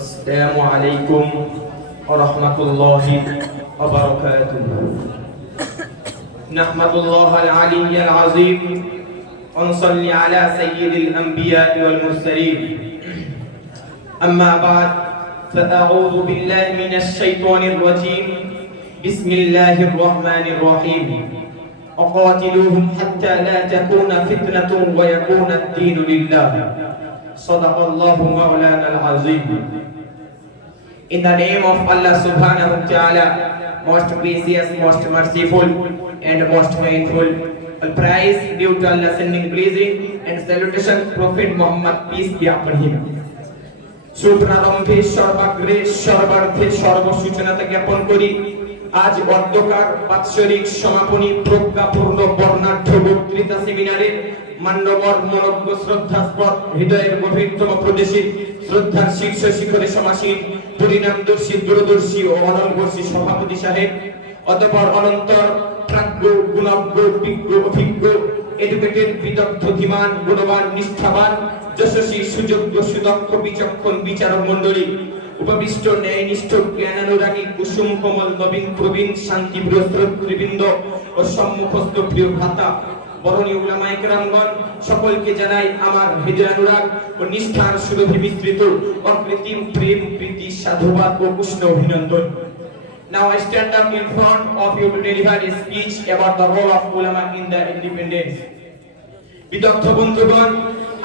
السلام عليكم ورحمة الله وبركاته. نحمد الله العلي العظيم ونصلي على سيد الأنبياء والمرسلين. أما بعد فأعوذ بالله من الشيطان الرجيم. بسم الله الرحمن الرحيم. وقاتلوهم حتى لا تكون فتنة ويكون الدين لله. صدق الله مولانا العظيم. In the name of Allah subhanahu wa ta'ala, most gracious, most merciful, and most mindful, all praise due to Allah, sending blessing and salutation Prophet Muhammad, peace be upon him. সুপ্রারম্ভে সর্বাগ্রে সর্বার্থে সর্বসূচনাতে জ্ঞাপন করি আজ অধ্যকার বাৎসরিক সমাপনী প্রজ্ঞাপূর্ণ বর্ণাঢ্য বক্তৃতা সেমিনারে মান্যবর মনজ্ঞ শ্রদ্ধাস্পদ হৃদয়ের গভীরতম প্রদেশে শ্রদ্ধার শীর্ষ শিখরে সমাসীন পরিণামদর্শী দূরদর্শী ও অনলবর্ষী সভাপতি সাহেব, অতঃপর অনন্তর প্রাজ্ঞ গুণজ্ঞ বিজ্ঞ অভিজ্ঞ এডুকেটেড বিদগ্ধ ধীমান গুণবান নিষ্ঠাবান যশস্বী সুযোগ্য সুদক্ষ বিচক্ষণ বিচারক মণ্ডলী, উপবিষ্ট ন্যায়নিষ্ঠ জ্ঞানানুরাগী কুসুম কোমল নবীন প্রবীণ শান্তিপ্রিয় শ্রোতৃবৃন্দ ও সম্মুখস্থ প্রিয় ভ্রাতা বরণীয় উলামায়ে কেরামগণ, সকলকে জানাই আমার হৃদয়ানুরাগ ও নিষ্ঠার সুরভি মিশ্রিত অকৃত্রিম প্রেম প্রীতি সাধুবাদ ও উষ্ণ অভিনন্দন. Now I stand up in front of you to deliver a speech about the role of ulama in the independence. বিদগ্ধ বন্ধুগণ,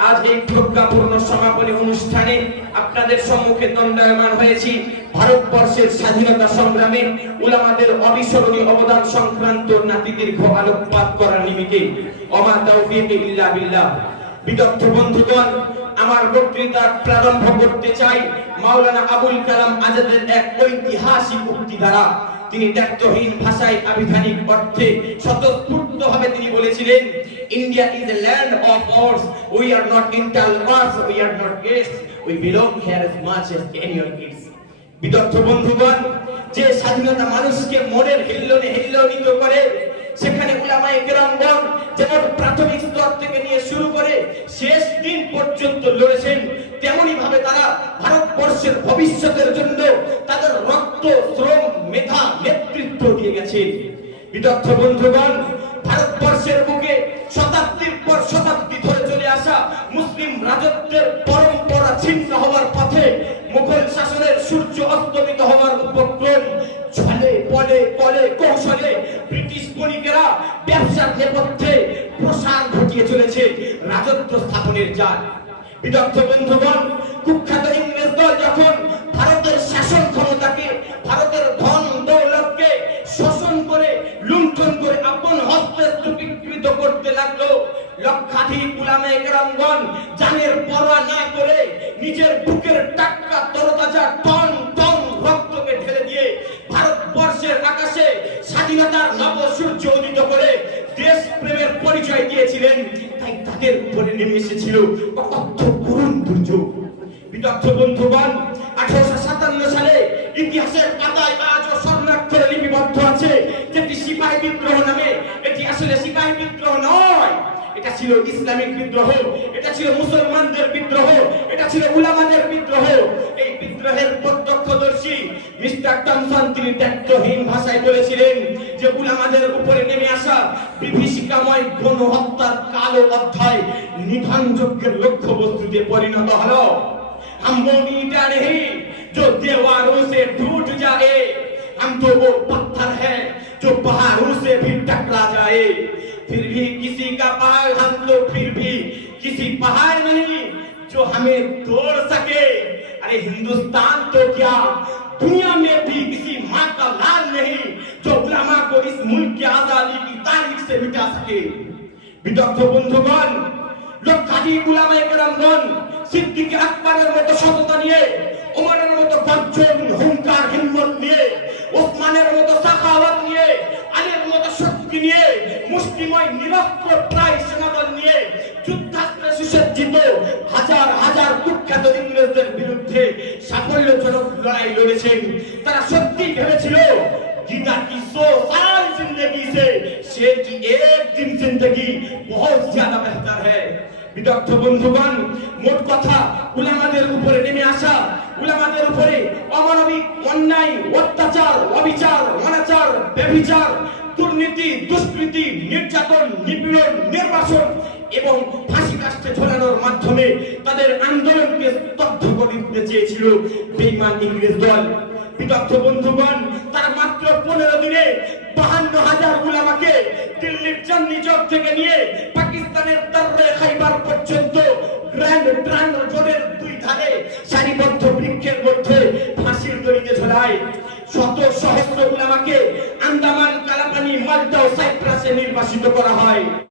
আজ এই প্রজ্ঞাপূর্ণ সমাপনী অনুষ্ঠানে আপনাদের সম্মুখে দণ্ডায়মান হয়েছি ভারতবর্ষের স্বাধীনতা সংগ্রামে উলামাদের অবিস্মরণীয় অবদান সংক্রান্ত নাতিদীর্ঘ আলোকপাত করার নিমিত্তে। ওমা তাওফীক ইল্লা বিল্লাহ। বিদগ্ধ বন্ধুগণ, আমার বক্তৃতা প্রারম্ভ করতে চাই মাওলানা আবুল কালাম আজাদের এক ঐতিহাসিক উক্তি দ্বারা। তিনি দ্ব্যর্থহীন ভাষায় আবিধানিক অর্থে স্বতঃস্ফূর্তভাবে তিনি বলেছিলেন, India is a land of lords, we are not interlopers, we are not guests, we belong here as much as anyone kids. বিদগ্ধ বন্ধুগণ, যে স্বাধীনতা মানুষকে মনের হিল্লোলে হিল্লোলিত করে, সেখানে উলামায়ে কেরামগণ যেমন প্রাথমিক স্তর থেকে নিয়ে শুরু করে শেষ দিন পর্যন্ত লড়েছেন, তেমনি ভাবে তারা ভারতবর্ষের ভবিষ্যতের জন্য তাদের রক্ত শ্রম মেধা নেতৃত্ব দিয়ে গেছেন। বিদগ্ধ বন্ধুগণ, ভারতবর্ষের বুকে শতাব্দীর পর শতাব্দী ধরে চলে আসা মুসলিম রাজত্বের পরম্পরা ছিন্ন হওয়ার পথে মুঘল শাসনের সূর্য অস্তমিত হওয়ার উপক্রম ছলে বলে কলে কৌশলে ব্রিটিশ বণিকেরা ব্যবসার নেপথ্যে প্রসার ঘটিয়ে চলেছে রাজত্ব স্থাপনের জাল। বিদগ্ধ বন্ধুগণ, কুখ্যাত ইংরেজ দল যখন ভারতের শাসন ক্ষমতাকে, ভারতের ধন দৌলতকে শোষণ করে লুণ্ঠন করে আপন হস্তে স্তূপীকৃত করতে লাগলো, লক্ষাধিক উলামায়ে কেরামগণ জানের পরোয়া না করে নিজের বুকের টাটকা তরতাজা টন টন রক্তকে ঢেলে দিয়ে ভারতবর্ষের আকাশে স্বাধীনতার নব সূর্য উদিত করে দেশ প্রেমের পরিচয় দিয়েছিলেন। তাই তাদের উপরে নেমে এসেছিল অকথ্য করুণ দুর্যোগ। বিদগ্ধ বন্ধুগণ, 1857 সালে ইতিহাসের পাতায় আজও স্বর্ণাক্ষরে লিপিবদ্ধ আছে যেটি সিপাহী বিদ্রোহ নামে। এটি আসলে সিপাহী বিদ্রোহ নয়, এটা ছিল ইসলামিক বিদ্রোহ, এটা ছিল মুসলমানদের বিদ্রোহ, এটা ছিল উলামাদের বিদ্রোহ। এই বিদ্রোহের প্রত্যক্ষদর্শী মিস্টার টমসন তিনি দ্ব্যর্থহীন ভাষায় বলেছিলেন যে উলামাদের উপরে নেমে আসা বিভীষিকাময় গণহত্যার কালো অধ্যায় নিধন যজ্ঞের লক্ষ্যবস্তুতে পরিণত হলো। हम वो ईंटा नहीं जो दीवारों से टूट जाए, हम तो वो पत्थर है जो पहाड़ों से भी टकरा जाए। फिर भी किसी का पहाड़ हम तो फिर भी किसी पहाड़ नहीं जो हमें तोड़ सके। अरे हिंदुस्तान तो क्या, दुनिया में भी किसी माँ का लाल नहीं जो उलमा को इस मुल्क की आजादी की तारीख से मिटा सके। বিদগ্ধ বন্ধুগণ, লক্ষাধিক উলামায়ে কেরামগণ সিদ্দিক আকবরের মতো সততা নিয়ে, ওমরের মতো গর্জন হুঙ্কার হিম্মত নিয়ে, ওসমানের মতো সাখাওয়াত নিয়ে, আলীর মতো শক্তি নিয়ে, মুষ্টিময় নিরস্ত্র প্রায় সেনাদল নিয়ে যুদ্ধাস্ত্রে সুসজ্জিত হাজার হাজার কুখ্যাত ইংরেজদের বিরুদ্ধে সাফল্যজনক লড়াই লড়েছেন। তারা সত্যিই ভেবেছিল गीता की 100 साल जिंदगी से शेर की एक दिन जिंदगी बहुत ज्यादा बेहतर है। বিদগ্ধ বন্ধুগণ, মোট কথা উলামাদের উপরে নেমে আসা উলামাদের উপরে অমানবিক অন্যায় অত্যাচার অবিচার অনাচার ব্যভিচার দুর্নীতি দুষ্কৃতি নির্যাতন নিপীড়ন নির্বাসন এবং ফাঁসি কাস্টে ঝোলানোর মাধ্যমে তাদের আন্দোলনকে স্তব্ধ করে দিতে চেয়েছিল বেঈমান ইংরেজ দল। বিদগ্ধ বন্ধুগণ, তার মাত্র 15 দিনে 52,000 উলামাকে দিল্লির চাঁদনি চৌক থেকে নিয়ে পাকিস্তানের দাররে খাইবার পর্যন্ত গ্র্যান্ড ট্রাঙ্ক রোডের দুই ধারে সারিবদ্ধ বৃক্ষের মধ্যে ফাঁসির দড়িতে ঝোলায়। শত সহস্র উলামাকে আন্দামান কালাপানি মাল্টা ও সাইপ্রাসে নির্বাসিত করা হয়।